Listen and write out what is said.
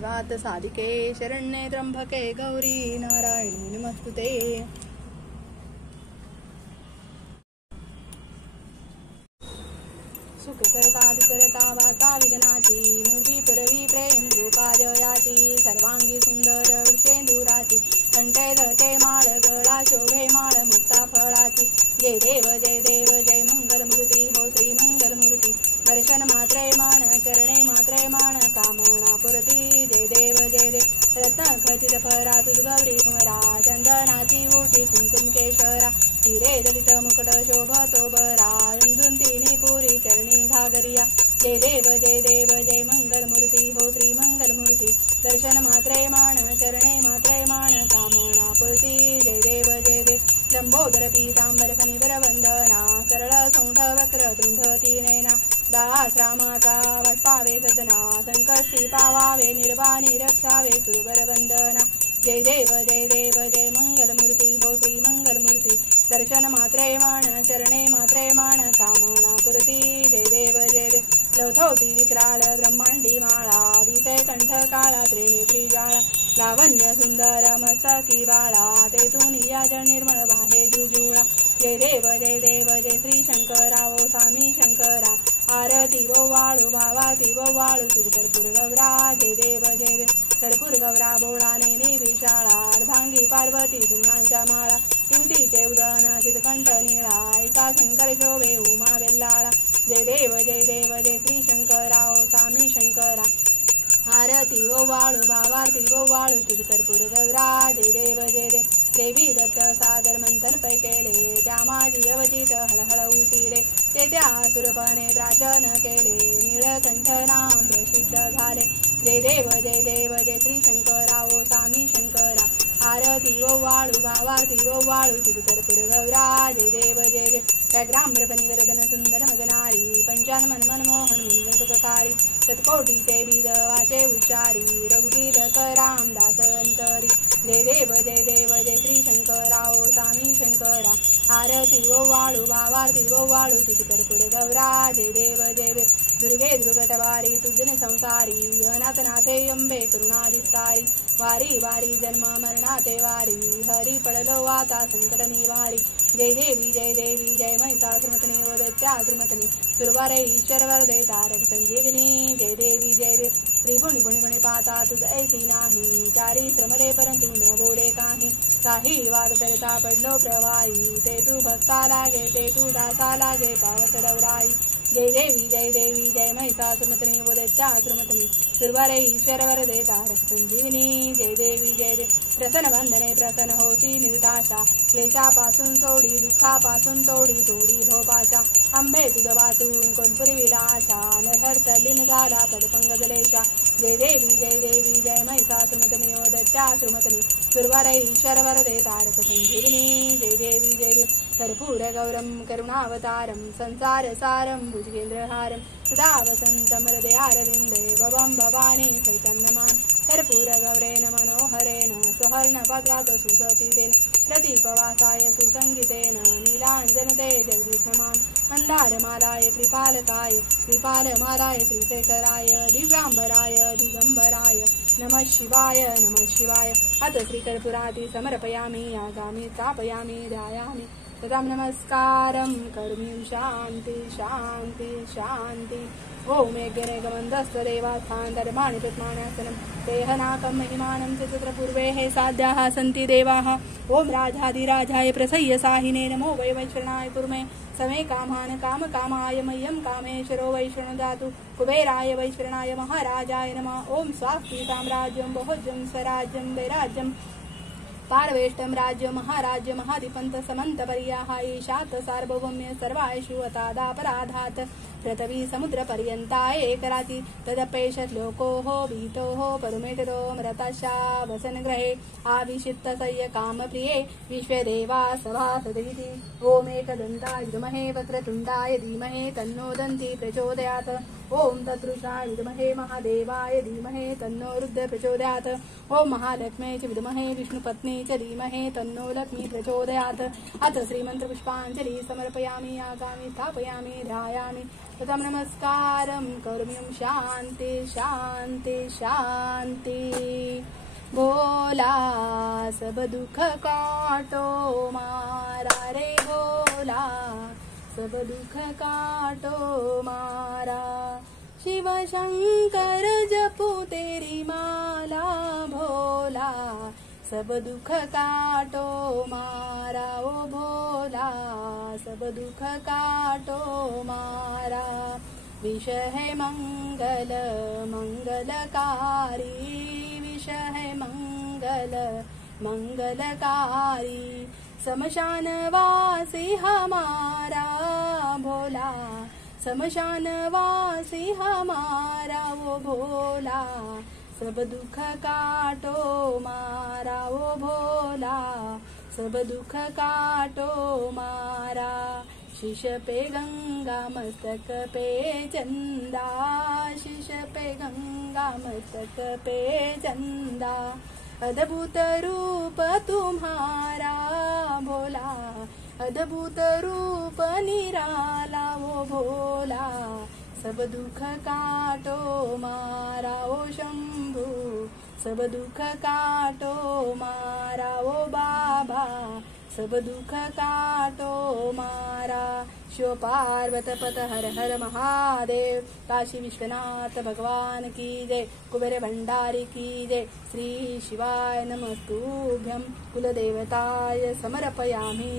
सर्वात साधिके शरण्ये त्र्यंबके गौरी नारायणी नमस्तुते। सुख करता विकरता वाता विघ्नाची नुजी पुरवी प्रेम गोपाजयाची सर्वांगी सुंदर वृषेंदुराची कंठे जळते माळ गळा शोभे माळ मुक्ता फळाची जय देव जय मंगलमूर्ती हो श्री मंगलमूर्ती दर्शन मात्रे मान चरणे मात्रे मान कामना पुरती जय देव रत्न खचित फरा तुझ गौरी कुमरा चंदनाची ओटी कुंकुम केशरा हिरे दलित मुकुट शोभतो बरा इंदून तिन्ही पुरी चरणी घागरिया जय देव जय मंगलमूर्ती हो श्री मंगलमूर्ती दर्शन मात्रे मान चरणे मात्रे मान कामना पुरती जय देव लंबोदर पीतांबर फणीवर वंदना सरळ सौंठ वक्र तृंढ तीनेना दास रामाचा वटपावे सदना संकष्टी पावावे निर्वाणी रक्षावे सुरवर वंदना जय देव जय मंगलमूर्ती हो श्री मंगलमूर्ती दर्शन मात्रे मान चरणे मात्रे मान कामना पुरती जय देव लवथोती विक्राळ ब्रह्मांडी माळा विते कंठ काळा त्रिनेत्री ज्वाळा लावण्य सुंदर मस्तकी बाळा तेथून याज निर्मळ वाहे जुजुळा जय देव जय श्री शंकरा ओ स्वामी शंकरा आरती वो वाळू भावाती वो वाळू तुझ कर्पूर गौरा जय देव कर्पूर गौरा बोळाने निविशाळा अर्धांगी पार्वती सुमनांच्या माळा युवतीचे उदन चितकंठ निळा ऐसा शंकर शोभे उमा वेल्लाळा जय देव जय श्री शंकरा ओ स्वामी शंकरा आरती वो वाळू भावाती वो वाळू तुझ कर्पूर गौरा जय देव देवी दत्त सागर मंथन पै केले त्या माझी अवचित हळहळ उठिले ते त्या सुरपणे प्राशन केले नीळकंठ नाम प्रसिद्ध झाले जय देव जय श्री शंकरा ओ स्वामी शंकरा आरती वो वाळू भावाती वो वाळू तुझ कर्पूर गौरा जय देव व्याघ्राम्रपनिवर्धन सुंदर मदनारी पंचानमन मनमोहन सुखकारी शतकोटीचे बीज वाचे उच्चारी रघुगीत रामदास अंतरी जय देव जय श्री शंकरा ओ स्वामी शंकरा आरती वो वाळू भावाती वो वाळू तुझ कर्पूर गौरा जय देव दुर्गे दुर्गटवारी तुझने संसारी अनाथनाथे अंबे करुणादिस्तारी वारी वारी जन्म मरणाते वारी हरी पडलो वाता संकट निवारी जय देवी जय महिषासुरमर्दिनी वदत्या सुरमर्दिनी सुरवारे ईश्वर वरदे तारक संजीवनी जय देवी त्रिभुवनी भुवनी पाता तुझ ऐसी नाही चारी श्रमले परंतु न बोले काही वाद करता पडलो प्रवाही ते तू भक्ता लागे ते तू दासा लागे पावस रवराई जय देवी जय महिषासुरमर्दिनी वदत्या सुरमर्दिनी सुरवारे ईश्वर वरदे तारक संजीवनी जय देवी प्रसन्न वंदने प्रसन्न होती निर्दाशा क्लेशापासून सोडी दुःखापासून तोडी भोपाशा अंबे तुझ वाचून कोण पुरविला आशा नरहरतलीन झाला पदपंगजलेशा जय देवी जय महिषासुरमर्दिनी वदत्या सुरमर्दिनी सुरवारे ईश्वर वरदे तारक संजीवनी जय देवी कर्पूर गौरम करुणावतारम संसार सारम भुजगेंद्रहारम सदा वसंतम हृदयारविंदे भवं भवानी चैतन्यमान कर्पूर गौरेण मनोहरेण स्वहर्णपत्रात सुसतीतेन प्रतीपवासाय सुसंगितेन नीलांजनते जगदीशमान मंदारमालाय कृपालमालाय श्रीशेखराय दिव्यांबराय दिगंबराय नमः शिवाय अथ श्रीकर्पूराति समर्पयामि आगामि स्थापयामि ध्यायामि तदां नमस्कारं करोमि शान्ति ओम यज्ञनेकमन्दस्तदेवास्थान धर्माणि प्रत्मानासनं देहनाकं महिमानं च तत्र पूर्वे हे साध्याः सन्ति देवाः ओम राजाधिराजाय प्रसह्य साहिने नमो वै वैश्रणाय कुर्मे समे कामान् कामकामाय मह्यं कामेश्वरो वैश्रणदातु कुबेराय वैश्रणाय महाराजाय नमः ओम स्वास्ति साम्राज्यं बहुज्यं स्वराज्यं वैराज्यं पारवेष्टं राज्य महाराज्य महाधिपंत समंत पर्याः ईशात सार्वभौम्य सर्वायशु अतादापराधात् पृथ्वी समुद्र पर्यंता एकराती तदपेश श्लोकोः भीतोः परुमेटरो मृतशा वसन ग्रहे आविशित्तसय्य काम प्रिये विश्वदेवा सभासदिति ओम एकदन्ताय विद्महे वक्रतुण्डाय धीमहि तन्नो दन्ति प्रचोदयात् ओम तत्पुरुषाय विद्महे महादेवाय धीमहि तन्नो रुद्र प्रचोदयात्। ओम महालक्ष्मी च विद्महे विष्णुपत्नी च धीमहि तन्नो लक्ष्मी प्रचोदयात्। अथ श्रीमन्त्रपुष्पाञ्जलि समर्पयामि आगामि स्थापयामि ध्यायामि प्रथम नमस्कारं करोमि। शान्ति शान्ति शान्ति। भोला सब दुख काटो मारा रे भोला सब दुख काटो मारा। शिव शंकर जपू तेरी माला भोला सब दुख काटो मारा। ओ भोला सब दुख काटो मारा। विष है मंगल मंगलकारी, विष है मंगल मंगलकारी। शमशान वासी हमारा भोला, शमशान वासी हमारा वो भोला सब दुख काटो मारा। वो भोला सब दुख काटो मारा। शीश पे गंगा मस्तक पे चंदा, शीश पे गंगा मस्तक पे चंदा। अद्भुत रूप तुम्हारा भोला, अद्भुत रूप निराला वो भोला सब दुख काटो मारा। ओ शंभू सब दुख काटो मारा। ओ बाबा सब दुख काटो मारा। शिव पार्वत पत हर हर महादेव। काशी विश्वनाथ भगवान की जय। कुबेर भंडारी की जय। श्री शिवाय नमस्तुभ्यं। कुलदेवताय समर्पयामि।